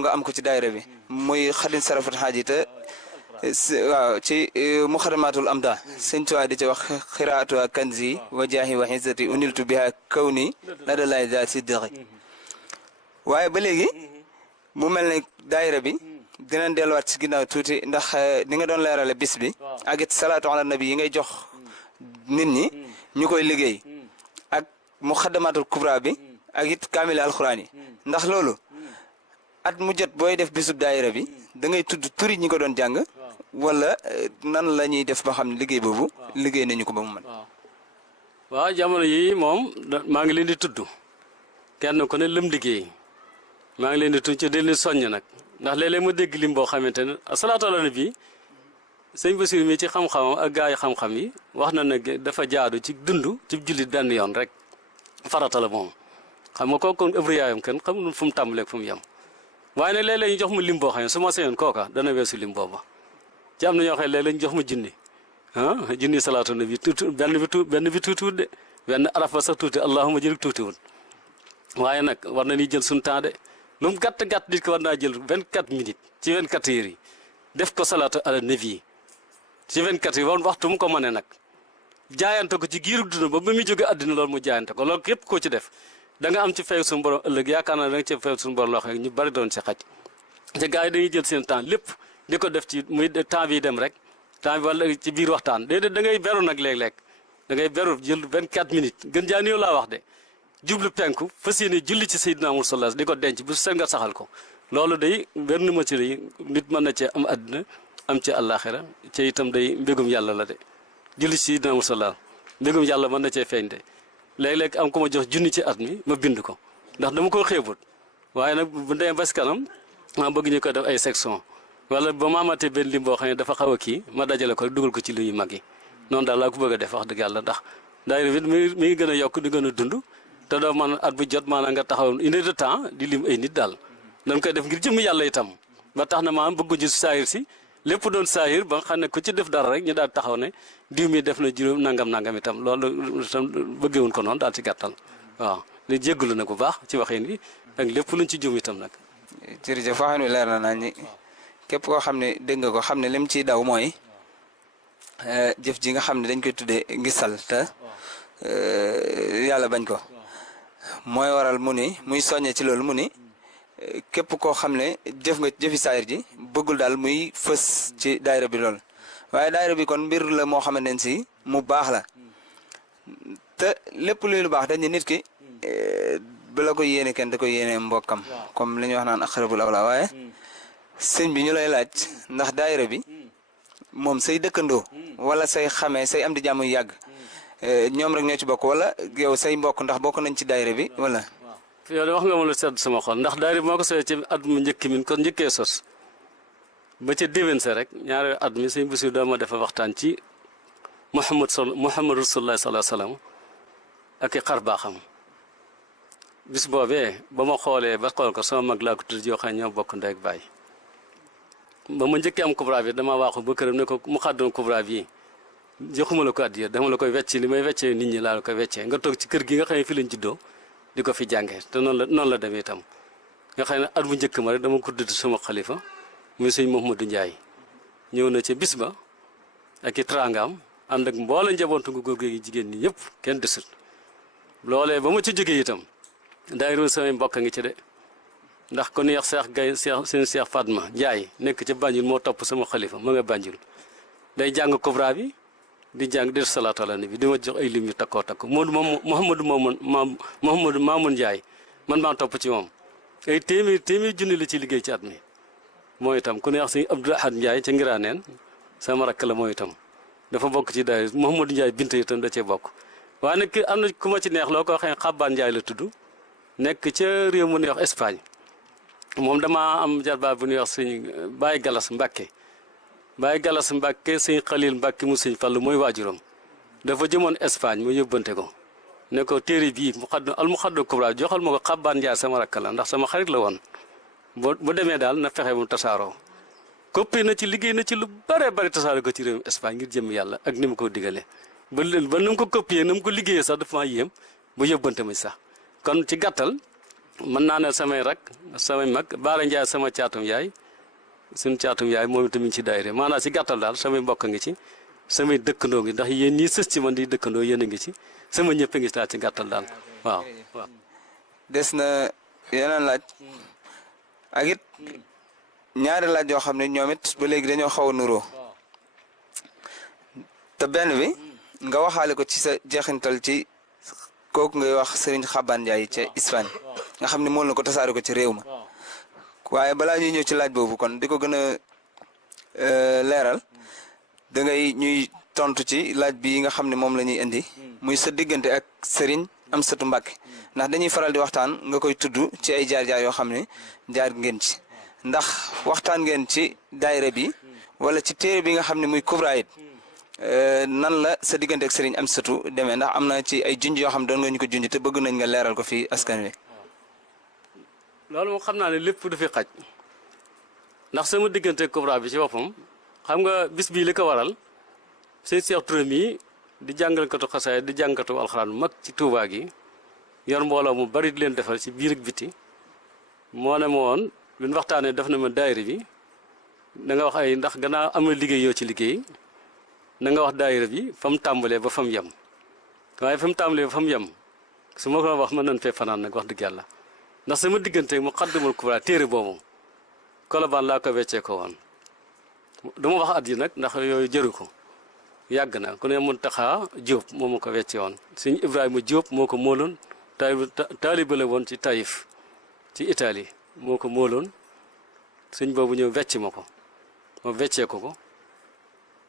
nga am ko ci daayira bi muy xadin sarafat xaaji te waaw ci muxadamatul amda sëñ Tuubaa di ci wax xiraatu kanzi wa jaahi wa xisati uniltu biha kawni la da lay da siddiqi waaye ba léegi mu mel ne daayira bi dinañ delluwaat ci ginnaaw tuuti ndax ni nga doon leerale bis bi ak it salaatu ala nabi yi ngay jox nit ñi ñu koy liggéey ak muxadamatul kubra bi ak it kaamil alxuraan yi ndax loolu at mu jot booy def bisub daayira bi da ngay tudd turi ñi ko doon jàng wala nan la ñuy def ba xam ne liggéey boobu liggéey nañu ko ba mu mën. waaw jamono yi moom maa ngi leen di tudd kenn ku ne lëm liggéey maa ngi leen di tudd ci di leen soññ nag ndax léeg-léeg ma dégg lim boo xamante ne salaatu ala nabi sëñ Basiru mi ci xam-xamam ak gaa yi xam-xam yi wax na ne dafa jaadu ci dund ci jullit benn yoon rek farata la moom xam nga kooku kon ëbri yaayam kenn xam fu mu tàmbaleeg fu mu yem waaye nag léeg-léeg ñu jox ma lim boo xam ne su ma seyoon kooka dana weesu lim booba ci am na ñoo xam ne léeg-léeg ñu jox ma junni junni salaatu nabi tuuti benn bi tuutiwut de benn araf ba sax tuuti allahuma jël tuutiwut waaye nag war na ni jël suñu temps de lu mu gàtt nit ko war naa jël 24 minutes ci 24 heures yi def ko salaatu ala nabi ci 24 yi woon waxtu mu ko mënee nag jaayante ko ci giiru dund ba muy jóge àddina loolu mu jaayante ko loolu képp koo ci def da nga am ci fay suñu borom ëllëg yaakaar naa da nga ci fay suñu borom loo xam ne ñu bari doon ci xaj te gars yi dañuy jël seen temps lépp di ko def ci muy temps bi dem rek temps bi wala ci biir waxtaan déedéet da ngay beru nag léeg-léeg da ngay beru jël 24 minutes gën jaa néew laa wax de jublu penku fas yéene julli ci Seydina Muhammad sallallahu di ko denc bu seen nga saxal ko loolu day benn ma ci nit mën na cee am àddina am ci àllaaxira ci itam day mbégum yàlla la de julli ci Seydina Muhammad sallallahu mbégum yàlla mën na cee feeñ de léeg-léeg am ko ma jox junni ci at mi ma bind ko ndax dama ko xeebut waaye nag bu demee bas kanam ma bëgg ñu ko def ay section wala ba ma amatee benn lim boo xam ne dafa xaw a kii ma dajale ko dugal ko ci lu yu mag yi noonu daal laa ko bëgg a def wax dëgg yàlla ndax daayira bi mi ngi gën a yokk di gën a dund te doo man at bu jot maanaam nga taxaw une heure de temps di lim ay nit daal dañ koy def ngir jëm yàlla itam ba tax na maanaam bëgguñu saahir si lépp doon saahir ba nga xam ne ku ci def dara rek ñu daal taxaw ne diw mi def na juróom nangam itam loolu itam bëggewuñ ko noonu daal ci gàttal waaw li jéggalu nag bu baax ci waxin wi ak lépp luñ ci jëm itam nag. jërëjëf waxin wi leer na naa ñi képp koo xam ne dégg nga ko xam ne lim ciy daw mooy jëf ji nga xam ne dañ koy tuddee ngisal te yàlla bañ ko mooy waral mu ni muy soññee ci loolu mu ni képp koo xam ne jëf nga jëfi saayir ji bëggul daal muy fës ci daayira bi lool waaye daayira bi kon mbir la moo xamante ne si mu baax la te lépp luy lu baax dañ ne nit ki bu la ko yéene kenn da ko yéene mbokkam comme li ñuy wax naan aqrabul awla waaye sëñ bi ñu lay laaj ndax daayira bi moom say dëkkandoo wala say xamee say am di jàmm yu yàgg ñoom rek ñoo ci bokk wala yow say mbokk ndax bokk nañ ci daayira bi wala. yow de wax nga ma lu sedd sama xol ndax daayira bi moo ko sooyee ci at mu njëkk mi kon njëkkee sos ba ca déwén sa rek ñaari at mi sëñ Bassirou doo ma defa waxtaan ci Muhammad Rasulullah sallallahu alayhi wasallam ak i xar baaxam bis boobee ba ma xoolee ba xool ko sama mag laa ko tudd yoo xam ne ñoo bokk ndey ak baay ba ma njëkkee am kubra bi dama waaxu ba këram ne ko mu xàddoon kubra bi joxuma la ko addiya dama la koy wecce li may weccee nit ñi laa la koy weccee nga toog ci kër gi nga xam ne fi lañ juddoo di ko fi jàngee te noonu la demee itam nga xam ne at bu njëkk ma rek dama ko tudd sama xalifa muy sëñ Mouhamadou Ndiaye ñëw na ci bis ba ak i trangaam ànd ak mboole njabootu gu góor gi jigéen ñi ñëpp kenn desut loolee ba ma ci jógee itam daayira samay mbokk a ngi ci de ndax ku neex Seex Gay seen Seex Fatma Ndiaye nekk ca Banjul moo topp sama xalifa ma nga Banjul day jàng kubra bi di jàng di salaatu ala nabi di ma jox ay lim yu takkoo takku Mouhamadou Mamoun Ndiaye man maa topp ci moom ay téeméer junni la ci liggéey ci at mi mooy itam ku neex si Abdou Ahad Ndiaye ca Ngiraaneen sama rakk la mooy itam dafa bokk ci daayira Mouhamadou Ndiaye bint itam da cee bokk waaye nag am na ku ma ci neex loo ko waxee Xabbaan Ndiaye la tudd nekk ca réew mu ñuy wax Espagne moom dama am jarbaat bu ñuy wax sëñ Baye Galas Mbacke sëñ Xalil Mbacke mu sëñ Fallu mooy waajuram dafa jëmoon Espagne mu yóbbante ko ne ko téere bii al muxaddam kubra joxal ma ko Xabbaan Ndiaye sama rakk la ndax sama xarit la woon bu demee daal na fexe mu tasaaroo koppi na ci liggéey na ci lu bare bari tasaaroo ko ci réew Espagne ngir jëm yàlla ak ni mu ko digalee ba nu mu ko copier na mu ko liggéeyee sax dafa maa yéem ba yóbbante ma sax kon ci gàttal mën naa ne samay rak samay mag Baara Ndiaye sama caatum yaay suñu caatum yaay moom itamit ci daayira maanaam ci gàttal daal samay mbokk ngi ci samay dëkkandoo ngi ndax yéen ñii sës ci man di dëkkandoo yéen a ngi ci sama ñëpp a ngi ci daal ci gàttal daal waaw. des na yeneen laaj ak it ñaari laaj yoo xam ne ñoom it ba léegi dañoo xaw a nuroo te benn bi nga waxaale ko ci sa jeexintal ci kooku ngay wax Serigne Xabaan Ndiaye ca Espagne nga xam ne mool na ko tasaare ko ci réew ma waaye balaa ñuy ñëw ci laaj boobu kon di ko gën a leeral da ngay ñuy tontu ci laaj bi nga xam ne moom la ñuy indi muy sa diggante ak Serigne Amsatou Mbacké ndax dañuy faral di waxtaan nga koy tudd ci ay jaar-jaar yoo xam ne jaar ngeen ci ndax waxtaan ngeen ci daayira bi wala ci téere bi nga xam ne muy Kubra it nan la sa diggante ak Serigne Amsatou demee ndax am na ci ay junj yoo xam ne doon nga ñu ko junj te bëgg nañ nga leeral ko fii askan wi. loolu moom xam naa ne lépp du fi xaj ndax sama diggante Kubra bi ci boppam xam nga bis bii li ko waral sëñ Cheikh Touré mii di jàngalkatu xasaay di jàngkatu alxuraan mag ci Touba gi yor mbooloo mu bari di leen defal ci biir ak biti moo ne ma woon bi ñu waxtaanee def na ma daayira bi da nga wax ay ndax gannaaw am na liggéey yoo ci liggéey na nga wax daayira bi fa mu tàmbalee ba fa mu yem waaye fa mu tàmbalee ba fa mu yem su ma ko wax mën nañ fee fanaan nag wax dëgg yàlla ndax sama diggante mu Muqaddamatul Kubra téere boobu Colobane laa ko weccee ko woon duma wax at yi nag ndax yooyu jëru ko yàgg na ku ne Muntaxa Jóob moo ma ko wecce woon sëñ Ibrahima Jóob moo ko mooloon taaliba la woon ci Taïf ci Italie moo ko mooloon sëñ boobu ñëw wecc ma ko ma weccee ko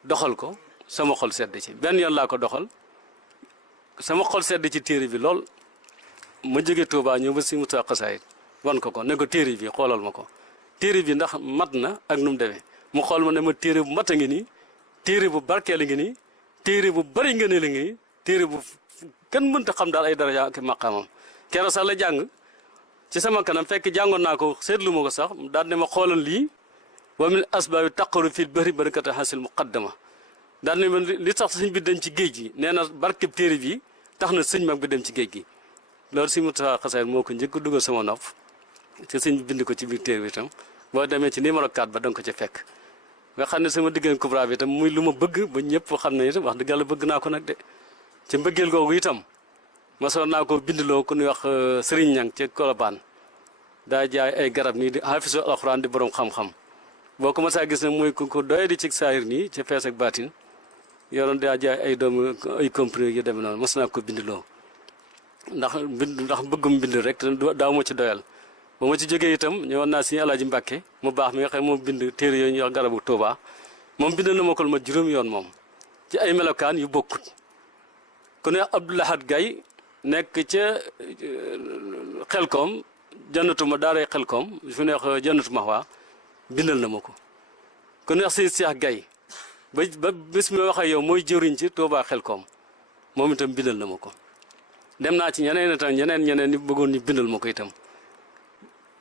doxal ko sama xol sedd ci benn yoon laa ko doxal sama xol sedd ci téere bi lool ma jóge Touba ñëw ba si Moussa Xasaayit wan ko ne ko téere bi xoolal ma ko téere bi ndax mat na ak nu mu demee mu xool ma ne ma téere bu mat a ngi nii téere bu barkeel a ngi nii téere bu bari nga ne la ngi nii téere bu kenn mënta xam daal ay daraja ak maqaamam keroog sax la jàng ci sama kanam fekk jàngoon naa ko seetlu ma ko sax daal ne ma xoolal lii wa min asbaabi taqaru fil bahri barakata hasil muqaddama daal ne ma li tax sëñ bi dem ci géej gi nee na barkeb téere bi tax na sëñ mag bi dem ci géej gi loolu si Moussa Xasaayit moo ko njëkk dugal sama nopp te sëñ bi bind ko ci biir téere bi itam boo demee ci numéro 4 ba danga ko ci fekk nga xam ne sama diggante Kubra bi itam muy lu ma bëgg ba ñëpp xam ne itam wax dëgg yàlla bëgg naa ko nag de ci mbëggeel googu itam masoon naa ko bindloo ku ñuy wax Serigne Ñang ci Colobane daa jaay ay garab nii di hafisu alxuraan di borom xam-xam boo ko masaa gis ne muy ku doy di ci saahir nii ci fees ak baatin yoroon daa jaay ay doomu ay comprimés yu demee noonu mas naa ko bindloo ndax bëggum bind rek daaw ma ci doyal ba ma ci jógee itam ñëwoon naa si Alaaji Mbàkke mu baax mi nga xam moom bind téere yooyu ñuy wax garabu Touba moom bind na ma ko ma juróom yoon moom ci ay melokaan yu bokkut ku ne Abdou Lahad Gaye nekk ca Xelkom jannatu ma daaray Xelkom fu neex jannatu Mahwa bindal na ma ko ku neex si Cheikh Gaye ba bis mi waxee yow mooy jëriñ ci Touba Xelkom moom itam bindal na ma ko dem naa ci ñeneen itam ñeneen ñi bëggoon ñu bindal ma ko itam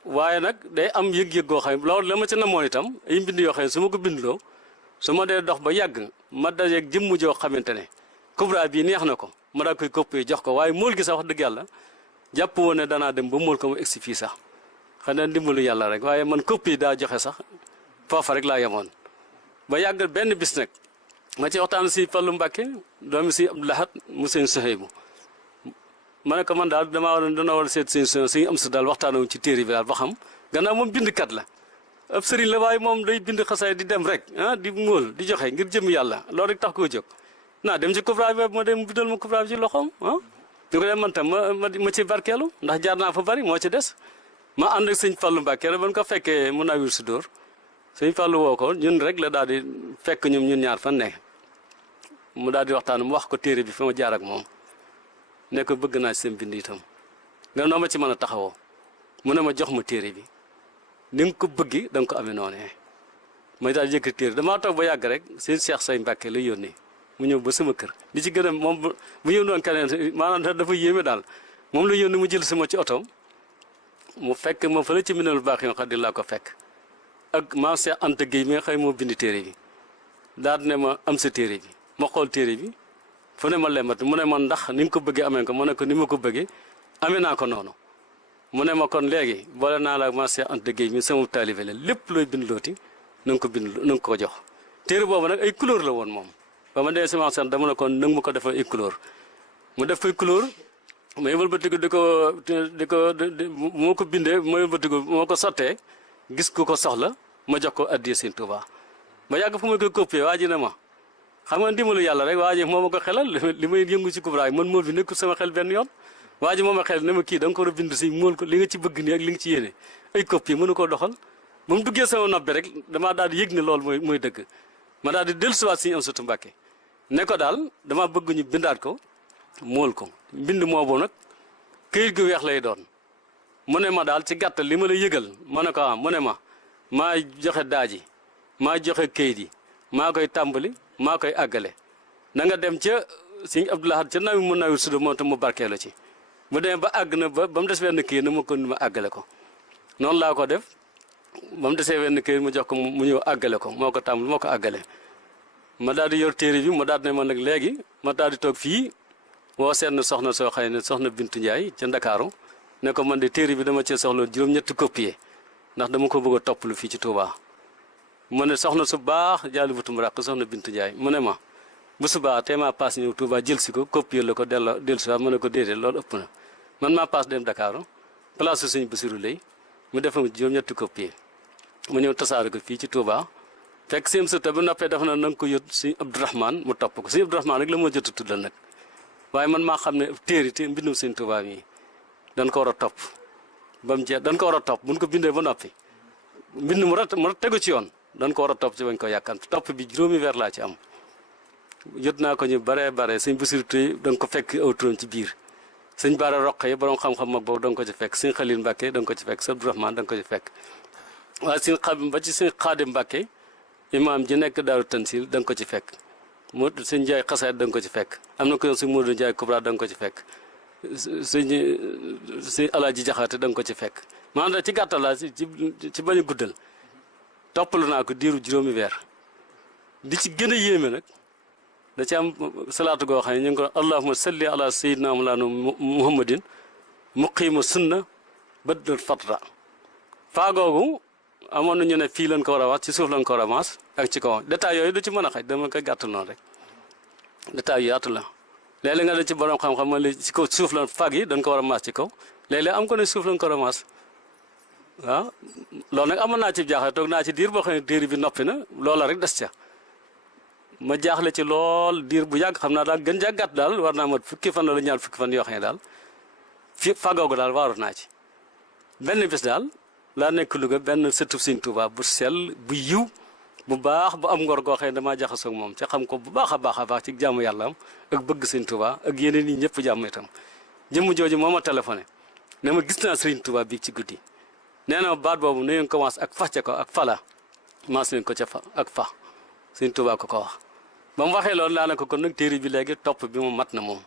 waaye nag day am yëg-yëg goo xam ne loolu la ma ci namoon itam ay mbind yoo xam ne su ma ko bindloo su ma dee dox ba yàgg ma dajeeg jëmm joo xamante ne Kubra bii neex na ko ma daa koy coppee jox ko waaye mool gi sax wax dëgg yàlla jàpp woon ne danaa dem ba mool ko mu egsi fii sax xanaa ndimbalu yàlla rek waaye man coppee daa joxe sax foofa rek laa yemoon ba yàgg benn bis nag ma ci waxtaan si Fallu Mbàkke doomi si Abdou Lahad mu seen Sohaybu ma ne ko man daal dana war a seet suñu am si daal waxtaanoo ci téere bi daal ba xam gannaaw moom bindkat la ab sëriñ la waaye moom day bind xasaay di dem rek di móol di joxe ngir jëm yàlla loolu rek tax koo jóg naa dem ci Kubra bi ma dem bindal ma Kubra bi ci loxoom di ko dem man tam ma ci barkeelu ndax jaar naa fa bari moo ci des ma ànd ak sëñ Fallu Mbàkke rek ban ko fekkee mun naa wir si dóor sëñ Fallu woo ko ñun rek la daal di fekk ñun ñaar fan ne mu daal di waxtaan mu wax ko téere bi fa ma jaar ak moom ne ko bëgg naa seen bind itam nga noo ma ci mën a taxawoo mu ne ma jox ma téere bi ni nga ko bëggi da nga ko amee noonee may daal yëkkati téere damaa toog ba yàgg rek seen Cheikh Say Mbàkke lay yónnee mu ñëw ba sama kër li ci gën a moom bu ñëw doon keneen maanaam dafa yéeme daal moom la yónnee mu jël sama ci otoom mu fekk ma fa la ci Minanul Baaqiina Xadiim laa ko fekk ak maam Cheikh Anta Gueye mi nga xam moo bind téere bi daal ne ma am sa téere bi ma xool téere bi fu ne ma lemat mu ne man ndax ni nga ko bëggee amee ko mu ne ko ni ma ko bëggee amee naa ko noonu mu ne ma kon léegi boole naa la ak ma Cheikh Anta Gueye mi sama taalibe la lépp looy bind looti na nga ko bind na nga ko jox téere boobu nag ay couleur la woon moom ba ma dee semence dama ne kon nag ma ko defal ay couleur mu def koy couleur may wëlbatiku moo ko bindee may wëlbatiku moo ko sottee gis ku ko soxla ma jox ko addiya Sëñ Tuubaa ba yàgg fu ma koy copier waa ji ne ma xam nga ndimbalu yàlla rek waa ji moo ma ko xelal li may yëngu ci Kubra man mool bi nekkul sama xel benn yoon waa ji moo ma xel ne ma kii da nga ko war a bind si mool ko li nga ci bëgg nii ak li nga ci yéene ay copie mënu koo doxal ba mu duggee sama nopp bi rek damaa daal di yëg ne loolu mooy dëgg ma daal di dellusiwaat Sëñ Amsatu Mbàkke ne ko daal damaa bëgg ñu bindaat ko mool ko mbind moobu nag këyit gu weex lay doon mu ne ma daal ci gàttal li ma la yëgal ma ne ko mu ne ma maa joxe daaji maa joxe këyit yi maa koy tàmbali maa koy àggale na nga dem ca Sëñ Abdou Lahad ca nawi mu nawir suda moo tam mu barkeelu ci mu demee ba àgg na ba mu des benn këyit na ma ko ma àggale ko noonu laa ko def ba mu desee wenn këyit mu jox ko mu ñëw àggale ko moo ko tàmbali moo ko àggale ma daal di yor téere bi mu daal di ne ma nag léegi ma daal di toog fii woo seen soxna soo xëy ne soxna Bintu Njaay ca Ndakaaru ne ko man de téere bi dama cee soxla juróom-ñetti copier ndax dama ko bëgg a toppalu fii ci Touba mu ne soxna su baax jaali butum ràq soxna Bintu Njaay mu ne ma bu subaa tey maa paas ñëw Touba jël si ko copier la ko dellu si waat mu ne ko déedéet loolu ëpp na man maa paas dem Dakaaru place Sëñ Basiru lay mu defam juróom-ñetti copier mu ñëw tasaare ko fii ci Touba fekk Sëñ Amsatu bu noppee dafa na nga ko yót Sëñ Abdourahmane mu topp ko Sëñ Abdourahmane rek la moo jot a tuddal nag waaye man maa xam ne téere te mbindum Sëñ Tuubaa mi dañ ko war a topp ba mu jeex dañ ko war a topp buñ ko bindee ba noppi mbind mu tegu ci yoon dañ ko war a topp ci bañ ko yàkkamti topp bi juróomi weer laa ci am jot naa ko ñu bare Sëñ Basiru Tey da nga ko fekk aw turam ci biir Sëñ Bara Roqe borom xam-xam mag boobu da nga ko ci fekk Sëñ Xalil Mbàkke da nga ko ci fekk Sëñ Abdourahmane da nga ko ci fekk waaye Sëñ Xaadim Mbàkke imaam ji nekk Daaru Tansil da nga ko ci fekk mu Sëñ Njaay xasaayid da nga ko ci fekk am na ko yoon Sëñ Moodu Njaay Kubra da nga ko ci fekk Sëñ Alaaji Jaxate da nga ko ci fekk maanaam ci gàttal laa ci bañ a guddal toppalu naa ko diiru juróomi weer di ci gën a yéeme nag da ci am salaatu goo xam ne ñu ngi ko allahumma salli ala sayyidina mawlana muhammadin muqiima sunna baddal fatra faa googu amoon na ñu ne fii lañ ko war a wax ci suuf lañ ko war a maas ak ci kaw détails yooyu du ci mën a xaj dama koy gàttal noonu rek détails yu yaatu la léeg-léeg nga da ci borom xam-xam ma li ci kaw suuf la fag yi dañ ko war a maas ci kaw léeg-léeg am ko ne suuf lañ ko war a maas waaw loolu nag amoon naa ci jaaxle toog naa ci diir boo xam ne diir bi noppi na loola rek des ca ma jaaxle ci lool diir bu yàgg xam naa daal gën ja gàtt daal war naa mat fukki fan wala ñaar fukki fan yoo xam ne daal fi fagoogu daal waaru naa ci benn bis daal laa nekk Louga benn sëtub Sëñ Tuubaa bu sell bu yiw bu baax bu am ngor goo xam ne damaa jaxasoo ak moom ca xam ko bu baax a baax ci jàmm yàlla am ak bëgg Sëñ Tuubaa ak yeneen yi ñëpp jàmm itam jëmm jooju moo ma téléphoné ne ma gis naa Sëriñ Tuubaa bii ci guddi nee na baat boobu na ngeen commencé ak facca ko ak fala maas leen ko ca fa ak fa Sëñ Tuubaa ko wax ba mu waxee loolu laa ne ko kon nag téere bi léegi topp bi mu mat na moom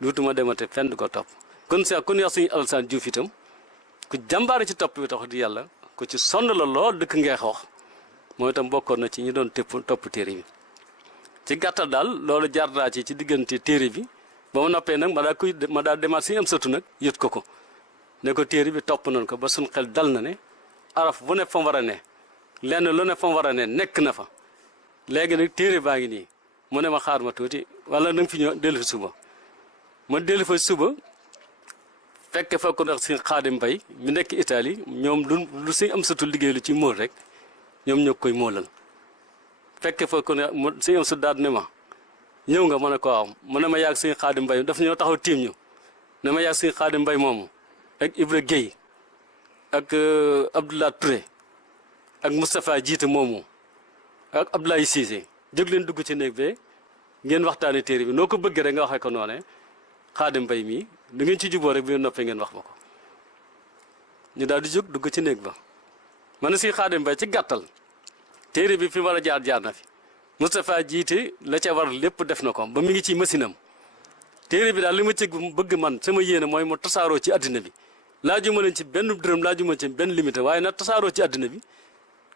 duutuma demate fenn du ko topp kon sax ku ñu wax Sëñ Alassane Diouf itam ku jàmbaare ci topp bi tax di yàlla ku ci sonn la lool dëkk ngeex wax mooy itam bokkoon na ci ñi doon topp téere bi ci gàttal daal loolu jaar naa ci diggante téere bi ba ma noppee nag ma daal demaat Sëñ Amsatu nag yët ko ne ko téere bi topp nañ ko ba suñ xel dal na ne araf bu ne fa mu war a ne lenn lu ne fa mu war a ne nekk na fa léegi nag téere baa ngi nii mu ne ma xaar ma tuuti wala na nga fi ñëw dellu fi suba ma dellu fa suba fekk fa ko ndax Sëñ Xaadim Mbay mi nekk Italie ñoom lu Sëñ Amsatu liggéey lu ci móol rek ñoom ñoo koy móolal fekk fa ko ne Sëñ Amsatu daal ne ma ñëw nga ma ne ko waaw mu ne ma yàgg Sëñ Xaadim Mbay dafa ñëw taxaw tiim ñu ne ma yàgg Sëñ Xaadim Mbay moomu ak Ibra Gueye ak Abdoulaye Touré ak Moustapha Jiite moomu ak Abdoulaye Cissé jóg leen dugg ci néeg bee ngeen waxtaane téere bi noo ko bëggee rek nga waxee ko noone Xaadim Mbay mii du ngeen ci juboo rek bi noppee ngeen wax ma ko ñu daal di jóg dugg ci néeg ba ma ne si Xaadim Mbay ci gàttal téere bi fi war a jaar na fi Moustapha Jiite la ca war lépp def na ko ba mi ngi ci machine am téere bi daal li ma ci bëgg man sama yéene mooy mu tasaaroo ci àddina bi laajuma leen ci benn dërëm laajuma ci benn limité waaye nag tasaaroo ci àddina bi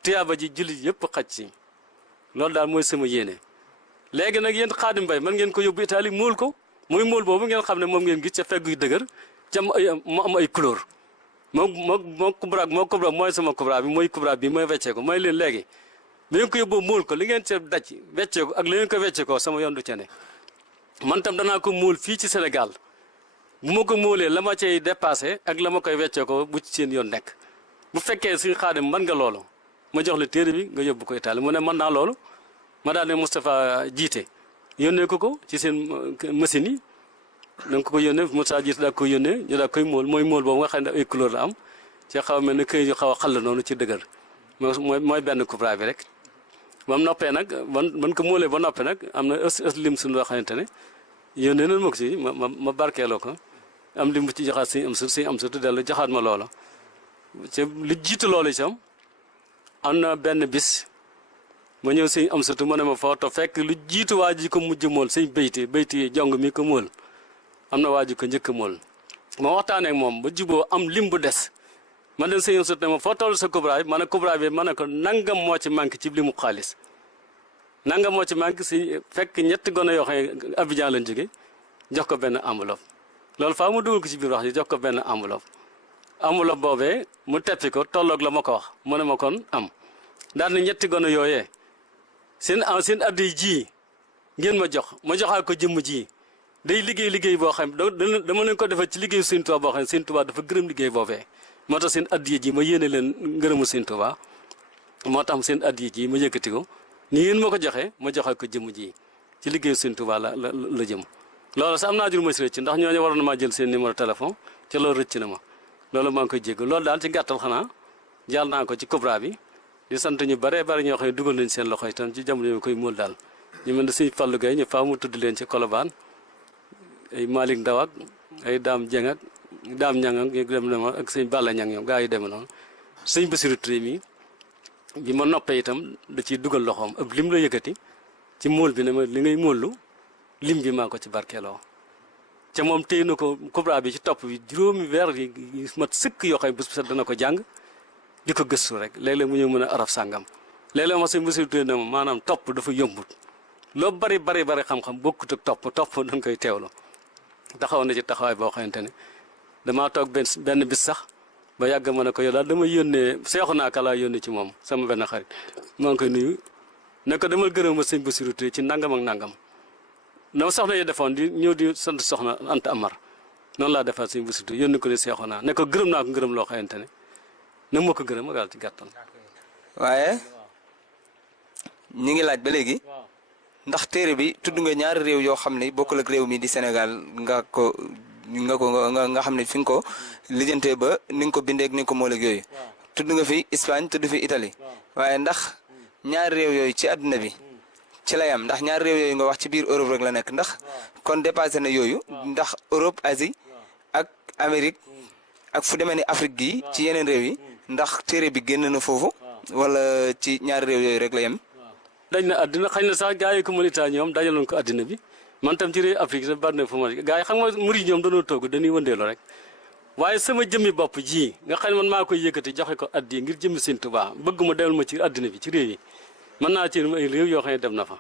tiyaaba ji jullit yëpp xaj ci loolu daal mooy sama yéene léegi nag yéen Xaadim Mbay man ngeen ko yóbbu Italie móol ko muy móol boobu ngeen xam ne moom ngeen gis ca fegg yu dëgër ca mu am ay couleur moo kubra mooy sama kubra bi mooy kubra bi mooy weccee ko mooy leen léegi bi ngeen ko yóbboo muul ko li ngeen ci daj weccee ko ak li ngeen ko weccee ko sama yoon du ca ne man tam danaa ko muul fii ci Sénégal bu ma ko muulee la ma cay dépassé ak la ma koy weccee ko bu ci seen yoon nekk bu fekkee suñu Xaadim mën nga loolu ma jox la téere bi nga yóbbu ko Italie mu ne mën naa loolu ma daal ne Moustapha jiite yónnee ko ci seen machine yi da nga ko yónnee Moussa jiite daa ko yónnee ñu daa koy móol mooy móol boobu nga xam ne ay couleur la am ci xaw a mel ne këy yu xaw a xàll noonu ci dëgër mooy benn kubra bi rek ba mu noppee nag ban ko móolee ba noppee nag am na ës lim suñu loo xamante ne yónnee nañ ma ko si ma barkeeloo ko am lim bu ci joxaat suñu am surtout dellu joxaat ma loola ci li jiitu loolu itam am na benn bis ma ñëw suñu am surtout ma ne ma footo fekk lu jiitu waa ji ko mujj mool suñ bayti jong mi ko mool am na waa ji ko njëkk mool ma waxtaanee ak moom ba juboo am lim bu des man de suñu am surtout ne ma foo toll sa kubra bi ma ne kubra bi ma ne ko nangam moo ci manqué ci limu xaalis nangam moo ci manqué si fekk ñetti gone yoo xam ne Abidjan lañ jóge jox ko benn enveloppe loolu faa mu dugal ko ci biir wax ji jox ko benn enveloppe boobee mu teppi ko tolloog la ma ko wax mu ne ma kon am daal na ñetti gone yooyee seen addi ji ngeen ma joxaa ko jëmm ji day liggéey boo xam dama leen ko defal ci liggéeyu Sëñ Tuubaa boo xam ne Sëñ Tuubaa dafa gërëm liggéey boobee moo tax seen addi ji ma yéene leen ngërëmu Sëñ Tuubaa moo tax seen addi ji ma yëkkati ko ni ngeen ma ko joxee ma joxee ko jëmm ji ci liggéeyu Sëñ Tuubaa la jëm loolu sax am naa jur ma si rëcc ndax ñooñu waroon na maa jël seen numéro téléphone ca loolu rëcc na ma loolu maa ngi koy jégg loolu daal ci gàttal xanaa jàll naa ko ci kubra bi di sant ñu bare bari ñoo xam ne dugal nañ seen loxo itam ci jamono yi koy móol daal ñu mel ne Sëñ Fallu Gay ñu faa mu tudd leen ci Colobane ay Malick Ndaw ak ay Daam Jeng ak Daam Ñang ak dem na ma ak Sëñ Balla Ñang ñoom gaa yi demee noonu Sëñ Bassirou Touré mi bi ma noppee itam da ciy dugal loxoom ëpp lim la yëkkati ci móol bi ne ma li ngay móollu lim bi maa ko ci barkeeloo ca moom téye na ko kubra bi ci topp bi juróomi weer yi mat sëkk yoo xam ne bés bu set dana ko jàng di ko gëstu rek léeg-léeg mu ñëw mën a araf sàngam léeg-léeg ma Sëñ Bassirou Touré ne ma maanaam topp dafa yombut loo bari xam-xam bokkut ak topp dañ koy teewlu taxaw na ci taxawaay boo xamante ne damaa toog benn bis sax ba yàgg ma ne ko yow daal dama yónnee seexu naa ka laa yónnee ci moom sama benn xarit maa ngi koy nuyu ne ko demal gërëm ma Sëñ Bassirou Touré ci nangam ak nangam na soxna yi defoon di ñëw di sant soxna Anta Amar noonu laa defaat Sëñ Bassirou Touré yónni ko ne seexu naa ne ko gërëm naa ko ngërëm loo xamante ne na ma ko gërëm ak ci gàttal. waaye ñu ngi laaj ba léegi ndax téere bi tudd nga ñaari réew yoo xam ne bokkul ak réew mi di Sénégal nga xam ne fi nga ko lijjantee ba ni nga ko bindee ak ni nga ko mooleeg yooyu tudd nga fi Espagne tudd fi Italie waaye ndax ñaari réew yooyu ci àdduna bi ci la yam ndax ñaari réew yooyu nga wax ci biir Europe rek la nekk ndax kon dépassé na yooyu ndax Europe Asie ak Amérique ak fu demee ni Afrique gi ci yeneen réew yi ndax téere bi génn na foofu wala ci ñaari réew yooyu rek la yem. dañ na àddina xañ na sax gars yi communauté ñoom dajaloon ko àddina bi man tam ci réew Afrique sax bari na fu ma gars yi xam nga murid ñoom dañoo togg dañuy wëndeelu rek waaye sama jëmmi bopp ji nga xam ne man maa koy yëkkati joxe ko addi ngir jëmmi Sëñ Tuubaa bëgg ma demal ma ci àddina bi ci réew yi mën naa ci ay réew yoo xam ne dem na fa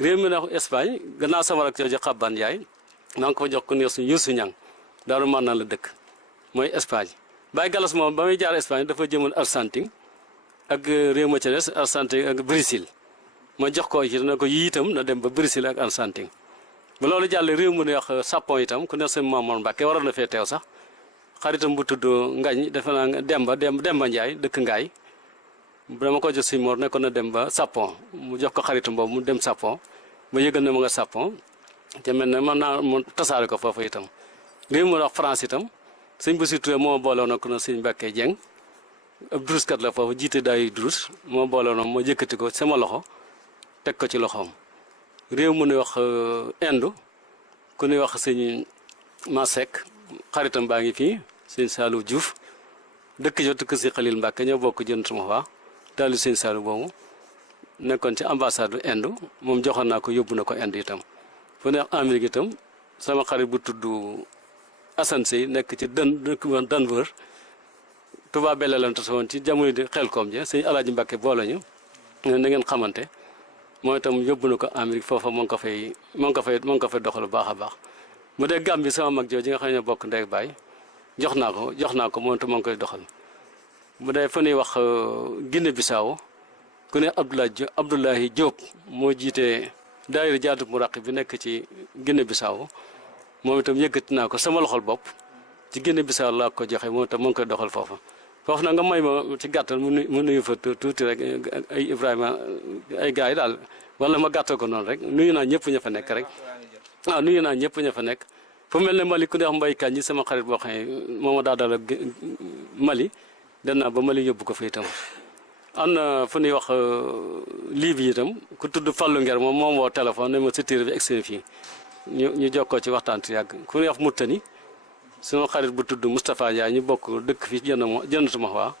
réew mi na Espagne gannaaw sama rak jooju Xaban Yaay maa ngi ko jox ko ne suñu Yuusu Ñang daaru mën naa la dëkk mooy Espagne Baye Galas moom ba muy jaar Espagne dafa jëmoon Argentine ak réew ma ca des Argentine ak Brésil ma jox ko ci na ko yii itam na dem ba Brésil ak Argentine ba loolu jàll réew mu ne wax Japon itam ku ne seen Mamour Mbacke waroon na fee teew sax xaritam bu tudd Ngañ defe naa Demba Ndiaye dëkk Ngaay dama ko jox si Mor ne ko na dem ba Japon mu jox ko xaritam boobu mu dem Japon ba yëgal ne ma nga Japon te mel ne mën naa mu tasaare ko foofu itam réew mu wax France itam Sëñ Bassirou Touré moo booloo na ko na Sëñ Mbacke Dieng ab duruskat la foofu jiite daay durus moo booloo na ma yëkkati ko sama loxo teg ko ci loxoom réew mu ne wax Inde ku ne wax Sëñ Masek xaritam baa ngi fii Sëñ Saliou Diouf dëkk jo tukk si Xalil Mbacke ñoo bokk jënd suma waa taalu Sëñ Saliou boobu nekkoon ci ambassade bu Inde moom joxoon naa ko yóbbu na ko Inde itam fu ne wax Amérique itam sama xarit bu tudd Assane Sey nekk ci Denver Touba Belle lan tase woon ci jamono di xel koom je Sëñ Alaaji Mbacke boole ñu na ngeen xamante mooy itam yóbbu na ko Amérique foofa moo ngi ko fay doxal bu baax a baax mu dee Gambie sama mag jooju nga xam ne bokk ndey baay jox naa ko moom itam maa ngi koy doxal bu dee fa ñuy wax Guinée Bissau ku ne Abdoulahi Diop moo jiite daayira jaatu mu raq bi nekk ci Guinée Bissau moom itam yëkkati naa ko sama loxol bopp ci Guinée Bissau laa ko joxe moom itam maa ngi koy doxal foofu na nga may ma ci gàttal mu nuyu fa tuuti rek ay Ibrahima ay gars yi daal wala ma gàttal ko noonu rek nuyu naa ñëpp ña fa nekk rek waaw nuyu naa ñëpp ña fa nekk fu mel ne Mali ku ne wax Mbaye Kañ sama xarit boo xam ne moom daa dal Mali dem naa ba Mali yóbbu ko fa itam am na fu ñuy wax lii bi itam ku tudd Fallou Nger moom woo téléphone ne ma sa téere bi egsi fii ñu jokkoo ci waxtaan ci yàgg ku ñuy wax Moutani sama xarit bu tudd Moustapha Ndiaye ñu bokk dëkk fii Jannatu Mahwa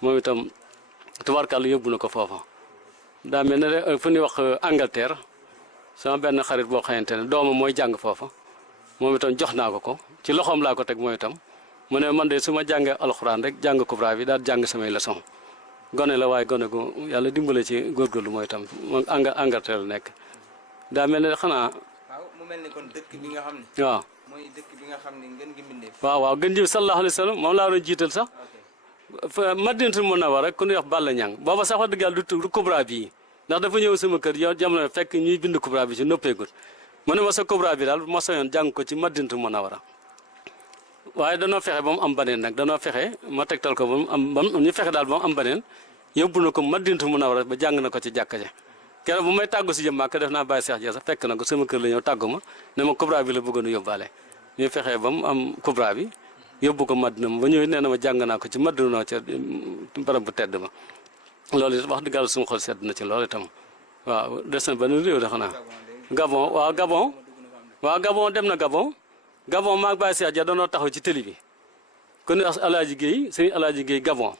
moom itam tubaarkàlla yóbbu na ko foofa daa mel ne fu ñuy wax Angleterre sama benn xarit boo xamante ne doomam mooy jàng foofa moom itam jox naa ko ci loxoom laa ko teg mooy itam mu ne man de su ma jàngee alxuraan rek jàng kubra bi daal jàng samay leçon gone la waaye gone gu yàlla dimbale ci góorgóorlu mooy itam moom Angleterre la nekk daa mel ne xanaa. waaw mu mel ni kon dëkk bi nga xam ne. waaw mooy dëkk bi nga xam ne ngeen gi mbindee. waaw gën ji sallallahu alayhi wa sallam moom laa doon jiital sax. Madinatul Munawwara ku ñuy wax Balla Ñang booba sax wax dëgg yàlla du kubra bii ndax dafa ñëw sama kër yow jamono fekk ñuy bind kubra bi ci noppeegul mu ne ma sa kubra bi daal ma soyoon jàng ko ci Madinatul Munawwara waaye danoo fexe ba mu am baneen nag danoo fexe ma tegtal ko ba mu am ñu fexe daal ba mu am baneen yóbbu na ko Madinatul Munawwara ba jàng na ko ci jàkka ja keroog bu may tàggu si jëm Màkka def naa bàyyi Seex ja sax fekk na ko sama kër la ñëw tàggu ma ne ma kubra bi la bëggoon a yóbbaale ñu fexe ba mu am kubra bi yóbbu ko Madina ba ñëwee nee na ma jàng naa ko ci Madina ca barab bu tedd ba loolu it wax dëgg yàlla suñu xol sedd na ci loolu itam waaw des na benn réew de xanaa Gabon waaw Gabon dem na Gabon maag Baye Seex ja danoo taxaw ci tëli bi ku ne Alaaji Géey sëñ Alaaji Géey Gabon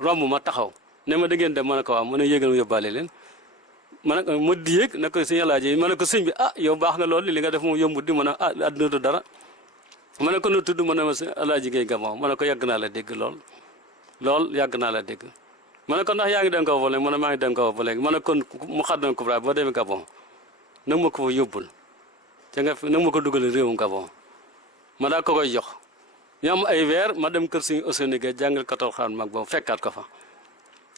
romb ma taxaw ne ma da ngeen dem ma ne ko waaw mu ne yéegal ma yóbbaale leen ma ne ma di yéeg ne ko sëñ Alaaji ma ne ko sëñ bi yow baax nga lool li nga def moom yombut di ma ne àdduna du dara ma ne ko nu tudd ma ne ma sëñ Alaaji Géey Gabon ma ne ko yàgg naa la dégg lool yàgg naa la dégg ma ne ko ndax yaa ngi dem ko ba léegi ma ne maa ngi dem ko ba léegi ma ne kon mu xaddan kubra boo demee Gabon nag ma ko fa yóbbul te nga nag ma ko dugal réewum Gabon ma daa ko koy jox ñu am ay weer ma dem kër suñu Ousseynou Gueye jàngal ko xaan mag boobu fekkaat ko fa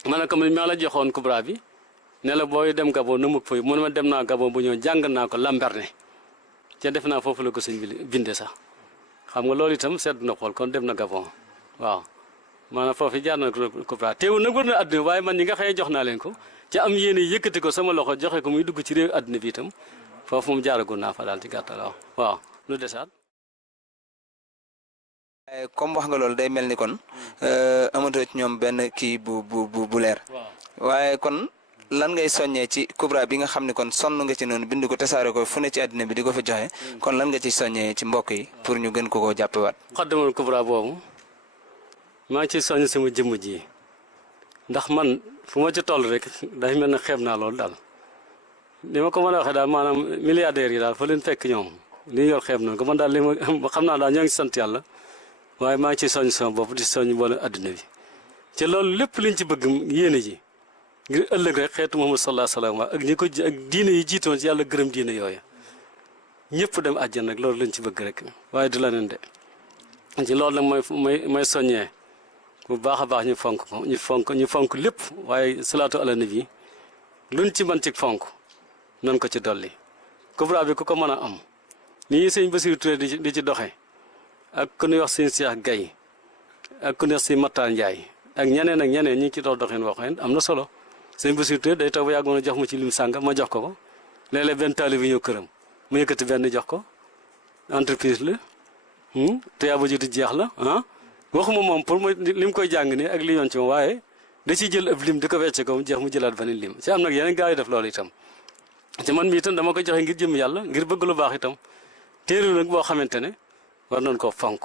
ma ne ko maa la joxoon kubra bi ne la booy dem Gabon na ma ko fa mu ne ma dem naa Gabon bu ñëw jàng naa ko Lambaréné te def naa foofu la ko sëñ bi binde sax xam nga loolu itam sedd na xool kon dem na Gabon waaw maanaam foofu jaar na kubra teewul nag war na àdduna waaye man ñi nga xëy jox naa leen ko ci am yéene yëkkati ko sama loxo joxe ko muy dugg ci réew àdduna bi itam foofu moom jaaragul naa fa daal ci gàttal waaw lu desaat comme wax nga loolu day mel ni kon amatoo ci ñoom benn kii bu leer waaye kon lan ngay soññee ci kubra bi nga xam ne kon sonn nga ci noonu bind ko tasaare ko fu ne ci àddina bi di ko fa joxe kon lan nga ci soññee ci mbokk yi pour ñu gën ko koo jàppewaat. xaddamal kubra boobu maa ngi ciy soññ sama jëmm ji ndax man fu ma ci toll rek day mel ne xeeb naa loolu daal li ma ko mën a waxee daal maanaam milliardaires yi daal fa leen fekk ñoom li ñu yor xeeb nañ ko man daal li ma xam naa daal ñoo ngi sant yàlla waaye maa ngi ciy soññ sama bopp di soññ boole adduna bi ci loolu lépp liñ ci bëgg yéene ji ngir ëllëg rek xeetu Muhammad sallallahu alayhi wa sallam ak ñi ko ak diine yi jiitoon ci yàlla gërëm diine yooyu ñëpp dem àjjana rek loolu lañ ci bëgg rek waaye du la nen de ci loolu nag may soññee bu baax a baax ñu fonk lépp waaye salaatu ala nabi luñ ci mën ci fonk nan ko ci dolli kubra bi ku ko mën a am ni ñuy sëñ Bassirou Touré di ci doxe ak ku ñuy wax sëñ Cheikh Gaye ak ku ñuy wax sëñ Matar Ndiaye ak ñeneen ñi ngi ci dox doxin waxeen am na solo sëñ Bassirou Touré day toog ba yàgg mën a jox ma ci lim sànga ma jox ko léeg-léeg benn taalibe bi ñëw këram mu yëkkati benn jox ko entreprise la te yaa ba ji di jeex la waxuma moom pour mu lim koy jàng nii ak li yoon ci moom waaye da ciy jël ab lim di ko wecce ko mu jeex mu jëlaat beneen lim ci am nag yeneen gaa yi def loolu itam ci man mi itam dama ko joxe ngir jëm yàlla ngir bëgg lu baax itam téere nag boo xamante ne war nañ koo fonk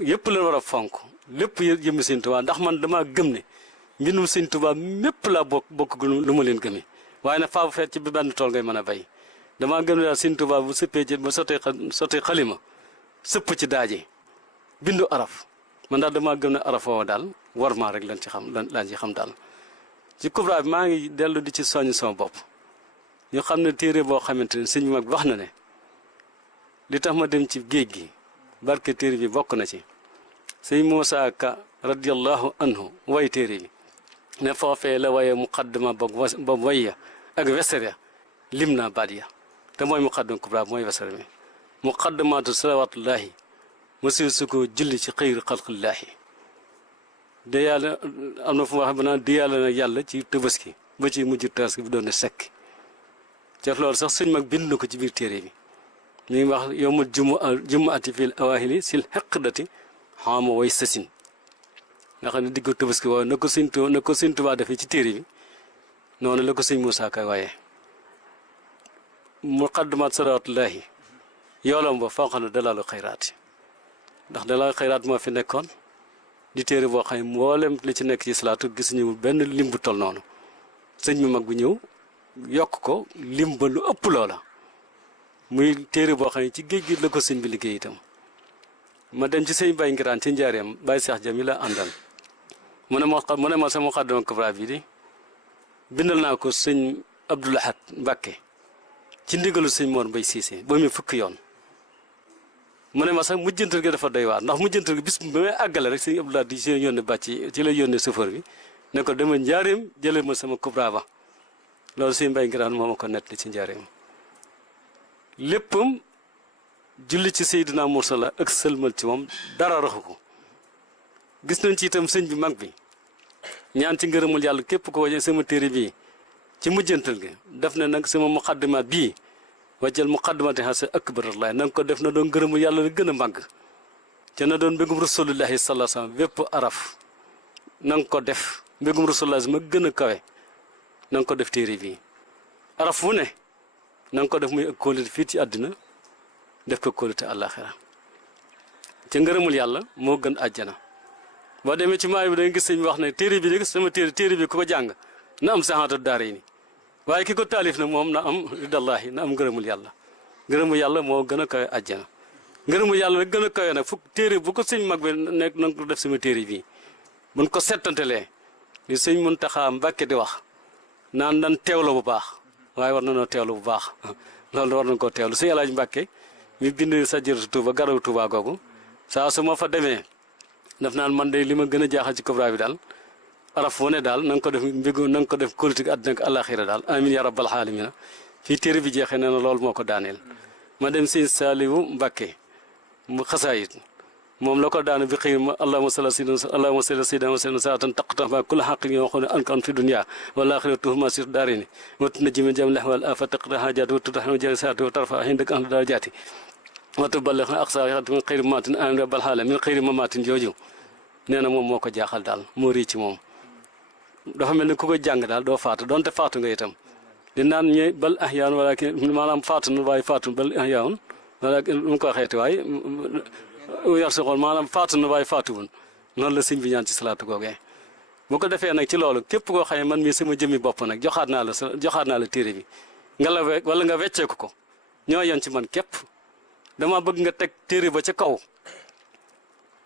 yëpp la war a fonk lépp jëmmi Sëñ Tuubaa ndax man damaa gëm ne mbindum Sëñ Tuubaa mépp laa bokk lu ma leen gëmee waaye nag faabu feet ci bi benn tool ngay mën a bay damaa gëm ne daal Sëñ Tuubaa bu sëppee jët ba sottee xalima sëpp ci daaje bindu araf man daal damaa gëm ne araf woo daal war maa rek lañ ci xam daal ci kubra bi maa ngi dellu di ci soññ sama bopp ñu xam ne téere boo xamante ne sëñ mag wax na ne li tax ma dem ci géej gi barke téere bi bokk na ci sëñ Moussa Ka radiyallahu anhu way téere bi ne foofee la waye muqaddama ba wayya ak wesere lim naa baat ya te mooy muqaddama kubra mooy wesere mi muqaddamaatu salawatullahi mosul su ko julli ci xëyri xalqillaahi de yàlla am na fu ma wax ba naan di yàlla nag yàlla ci Tabaski ba ci mujj tabaski bi doon ne sekk te loolu sax suñ mag bind na ko ci biir téere bi mi ngi wax yowmul jumuati fil awahili sil xeqdati xama way sasin nga xam ne diggu Tabaski waaye na ko sëñ Tuubaa defee ci téere bi noonu la ko sëñ Moussa Ka waaye muqaddamat salawatullahi yoolam ba fanq na dalaalu xayraat ndax dalaalu xayraat moo fi nekkoon di téere boo xam ne mboolem li ci nekk ci salaatu gis ñu benn lim bu tol noonu sëñ bi mag bi ñëw yokk ko lim ba lu ëpp loola muy téere boo xam ne ci géej gi la ko sëñ bi liggéey itam ma dem ci sëñ Baye Ngiraan ci njaareem Baye Cheikh Jami la àndal mu ne ma sama muqaddama kubra bi di bindal naa ko sëñ Abdou Lahad Mbàkke ci ndigalu sëñ Mor Mbay Siise ba muy fukki yoon mu ne ma sax mujjantal gi dafa doy waar ndax mujjantal gi bis ba may àggale rek sëñ Abdou Lahad di ci yónne bàcc ci la yónne chauffeur bi ne ko dama njaareem jëlee ma sama kubra ba loolu sëñ Baye Ngiraan moo ma ko nettali ci njaareem léppam julli ci Seydina Mursala ak sëlmal ci moom dara raxu ko gis nañ ci itam sëñ bi mag bi ñaan ci ngërëmul yàlla képp ko waje sama téere bii ci mujjantal gi def na nag sama muqaddimaat bii wajjal muqaddimati hasa akbarallah na nga ko def na doon ngërëmul yàlla la gën a màgg ca na doon mbégum rasulullahi sallallahu alayhi wasallam bépp araf na nga ko def mbégum rasulullahi ma gën a kawe na nga ko def téere bii araf wu ne na nga ko def muy ak kóolite fii ci àddina def ko kóolite àllaaxira ca ngërëmul yàlla moo gën àjjana boo demee ci maay bi da nga gis sëñ bi wax ne téere bi de sama téere bi ku ko jàng na am saxaatu daara yi ni waaye ki ko taalif na moom na am ridallahi na am ngërëmul yàlla ngërëmul yàlla moo gën a kawe àjjana ngërëmul yàlla rek gën a kawe nag fukk téere bu ko sëñ mag bi nekk na nga ko def sama téere bii buñ ko settantelee li sëñ Muntaxa Mbàkke di wax naan dan teewlo bu baax waaye war na noo teewlu bu baax loolu war nañ koo teewlu sëñ Alaaji Mbàkke mi bind sa jërëtu Tuuba garabu Tuuba googu saa su ma fa demee daf naan man de li ma gën a jaaxal ci kubra bi daal araf wu ne daal na nga ko def mbégu na nga ko def politique àddina ak àllaaxira daal amin ya rabbal aalamiina fii téere bi jeexee nee na loolu moo ko daaneel ma dem sëñ Saaliwu Mbàkke mu xasaayit moom la ko daane bi xëy ma allahumma salli sayyidina wa sallam saatan taqtama kulla xaqin yoo xam ne ankan fi dunya wal aaxiratu ma sir daarini wa tunajji min jamiil ahwaal afa taqda haajaati wa tutahhiru jalisaati wa tarfa indaka ahla darajaati wa tuballighuna aqsaati min xayri mamaatin amin rabbal aalamiin min xayri mamaatin jooju nee na moom moo ko jaaxal daal moo rii ci moom dafa mel ni ku ko jàng daal doo faatu donte faatu nga itam di naan ñe bal ahyaun walakin maanaam faatu na waaye faatu bal ahyaun walakin mu ko waxeeti waaye yar si xool maanaam faatu na waaye faatuwun noonu la sëñ bi ñaan ci salaatu googee bu ko defee nag ci loolu képp koo xam ne man mii sama jëmmi bopp nag joxaat naa la téere bi nga la wala nga wecceeku ko ñoo yon ci man képp dama bëgg nga teg téere ba ca kaw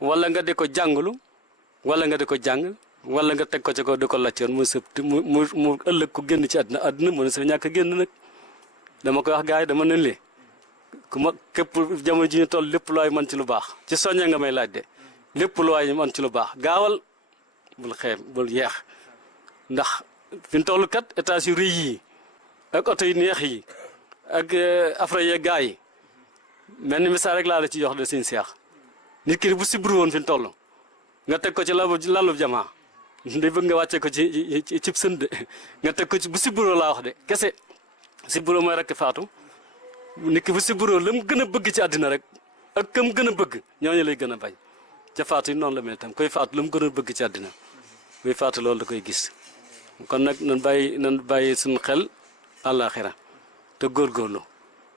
wala nga di ko jànglu wala nga di ko jàng wala nga teg ko ca kaw di ko laccoon mu sëb mu ëllëg ko génn ci àddina mu ne sa ñàkk a génn nag dama koy wax gars yi dama nen li ku ma képp jamono ji ñu toll lépp lu waay man ci lu baax ci soññee nga may laaj de lépp lu waay man ci lu baax gaawal bul xeeb bul yeex ndax fi ñu toll kat étage yu rëy yi ak oto yu neex yi ak afra ye gaa yi mel ni misaal rek laa la ci jox de seen seex nit ki bu sibru woon fi ñu toll nga teg ko ci lalu jamaa day bëgg nga wàcce ko ci cib sënd nga teg ko ci bu sibru laa wax de kese sibru mooy rek faatu nit ki bu sibru la mu gën a bëgg ci àddina rek ak kam gën a bëgg ñooñu lay gën a bañ ca faatu yi noonu la mel itam koy faatu la mu gën a bëgg ci àddina kuy faatu loolu da koy gis kon nag nan bàyyi suñu xel àllaaxira te góorgóorlu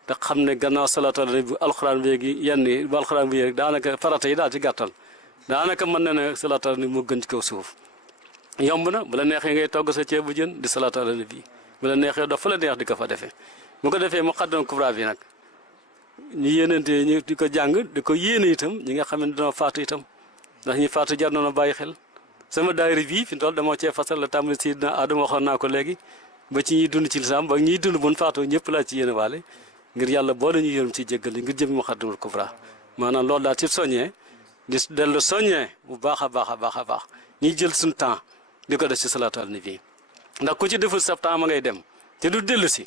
te xam ne gannaaw salaatu ala nabi bu alxuraan bi yenn yi bu alxuraan bi rek daanaka farata yi daal ci gàttal daanaka mën na ne salaatu ala nabi moo gën ci kaw suuf yomb na bu la neexee ngay togg sa ceebu jën di salaatu ala nabi bu la neexee doo fa la neex di ko fa defee bu ko defee muqaddama kubra bi nag ñu yéenante ñu di ko jàng di ko yéene itam ñi nga xam ne dina faatu itam ndax ñi faatu jar na bàyyi xel sama daayira bii fi mu toll dama cee fasal la tàmbali si dina Adama waxoon naa ko léegi ba ci ñiy dund ci lislaam ba ñiy dund buñ faatoo ñëpp laa ci yéene waale ngir yàlla boo dañu yërëm ci jéggal ngir jëmi muqaddamatul kubra maanaam loolu daal ci soññee di dellu soññee bu baax a baax a baax a baax ñuy jël suñu temps di ko def ci salaatu ala nabi ndax ku ci deful sa temps ma ngay dem te du dellu si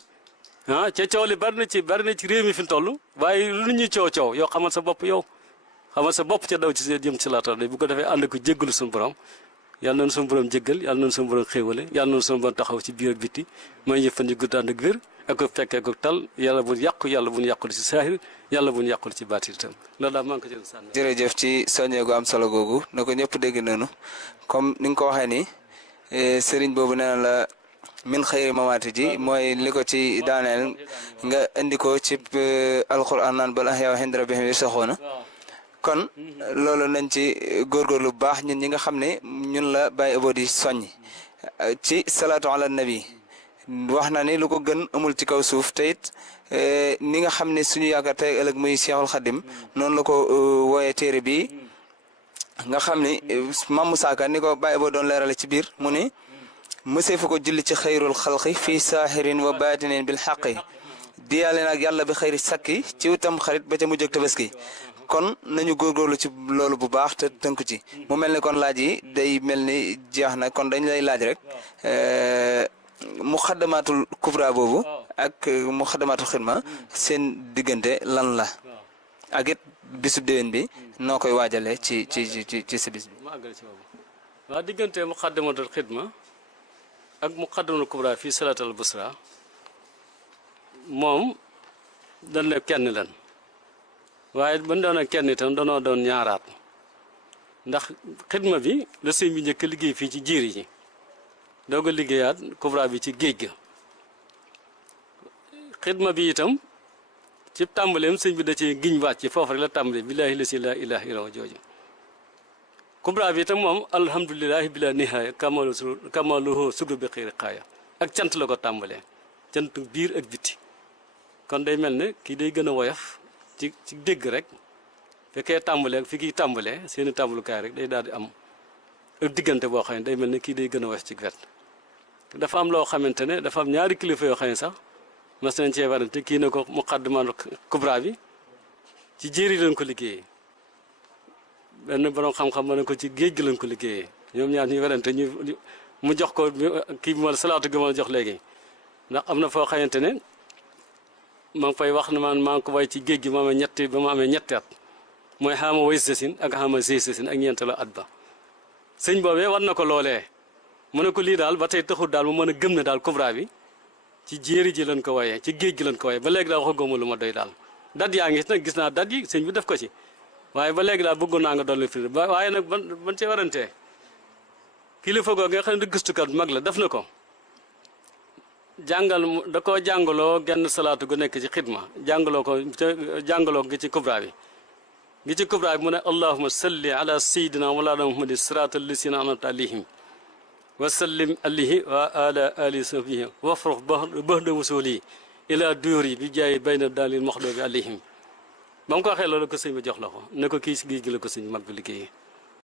ca coow li bari na ci réew mi fi mu toll waaye lu ñuy coow yow xamal sa bopp ca daw ci jëm ci salaatu ala nabi bu ko defee ànd ko jéggalu suñu borom yàlla noonu suñu borom jéggal yàlla noonu suñu borom xéewale yàlla noonu suñu borom taxaw ci biir ak bitti may ñu fan ñu gudd ànd ak wér ak ko fekkee ko tal yàlla bu yàqu yàlla bu ñu yàqul ci saahir yàlla bu ñu yàqul ci baatin itam loolu daal maa ngi ko jël sànni. jërëjëf ci soññee gu am solo googu na ko ñëpp dégg nañu comme ni nga ko waxee ni sëriñ boobu nee na la min xëyri mamaati ji mooy li ko ci daaneel nga indi ko ci alquran naan bal ahyaa inda rabbihim yarzuquun kon loolu nañ ci góorgóorlu bu baax ñun ñi nga xam ne ñun la Baye Abo di soññ ci salaatu ala nabi wax na ni lu ko gën amul ci kaw suuf te it ni nga xam ne suñu yaakaar tey ëllëg muy Cheikhul Khadim noonu la ko wooyee téere bi nga xam ni Mame Moussa Ka ni ko Baye Abo doon leerale ci biir mu ni mësee fa ko julli ci xayrul xalqi fii saahirin wa baatinin bil xaqi diyaale nag yàlla bi xayri sakki ci itam xarit ba ca mujj ak tabaski kon nañu góorgóorlu ci loolu bu baax te tënku ci mu mel ni kon laaj yi day mel ni jeex na kon dañ lay laaj rek muxaddamaatul kubra boobu ak muxaddamaatul xidma seen diggante lan la ak it bisub déwén bi noo koy waajalee ci sa bis bi. waaw diggante muxaddamaatul xidma ak muxaddamatul kubra fii salaatul busra moom dañ ne kenn lan waaye ban doon ak kenn itam danoo doon ñaaraat ndax xidma bi la sëñ bi njëkk liggéey fii ci jiir yi doog a liggéeyaat kubra bi ci géej ga xidma bi itam ci tàmbaleem sëñ bi da cee giñ wàcc foofu rek la tàmbale billaahi la si laa ilaaha illaa jooju kubra bi itam moom alhamdulilahi bila nihaaya kamaluhu sugru bi xiiri xaaya ak cant la ko tàmbalee cant biir ak biti kon day mel ne kii day gën a woyof ci dégg rek fekkee tàmbalee ak fi kii tàmbalee seeni tàmbalukaay rek day daal di am ak diggante boo xam ne day mel ne kii day gën a woyof ci wet dafa am loo xamante ne dafa am ñaari kilifa yoo xam ne sax mas nañ cee warante kii ne ko muqaddimatul kubra bi ci jéeri lañ ko liggéeyee benn borom xam-xam ma ne ko ci géej gi lañ ko liggéeyee ñoom ñaar ñuy warante mu jox ko kii bi ma salaatu gi ma jox léegi ndax am na foo xamante ne maa ngi fay wax ne man maa ngi ko way ci géej gi ba ma amee ñetti at mooy xaama way sasin ak xaama zey sasin ak ñeent la at ba sëñ boobee war na ko loolee mu ne ko lii daal ba tey taxul daal mu mën a gëm ne daal kubra bi ci jéeri ji lañ ko wayee ci géej gi lañ ko wayee ba léegi daal wax góoma lu ma doy daal dat yaa ngi nag gis naa dat yi sëñ bi def ko ci waaye ba léegi daal bëggoon naa nga dolli firi waaye nag ban cee warantee kilifa googu nga xam ne gëstukat mag la def na ko da koo jàngaloo genn salaatu gu nekk ci xidma jàngaloo gi ci kubra bi mu ne allahuma salli ala sayidina wala muhammadin siraatal lisina anamta alayhim wa sallim alihi wa ala ali sahbihi wafrox baxda wasuli ila duyuri bi jaay bayna daalil maxdoobi alayhim ba mu ko waxee loolu ko sëñ bi jox la ko ne ko kii si géej gi la ko sëñ mag bi liggéeyee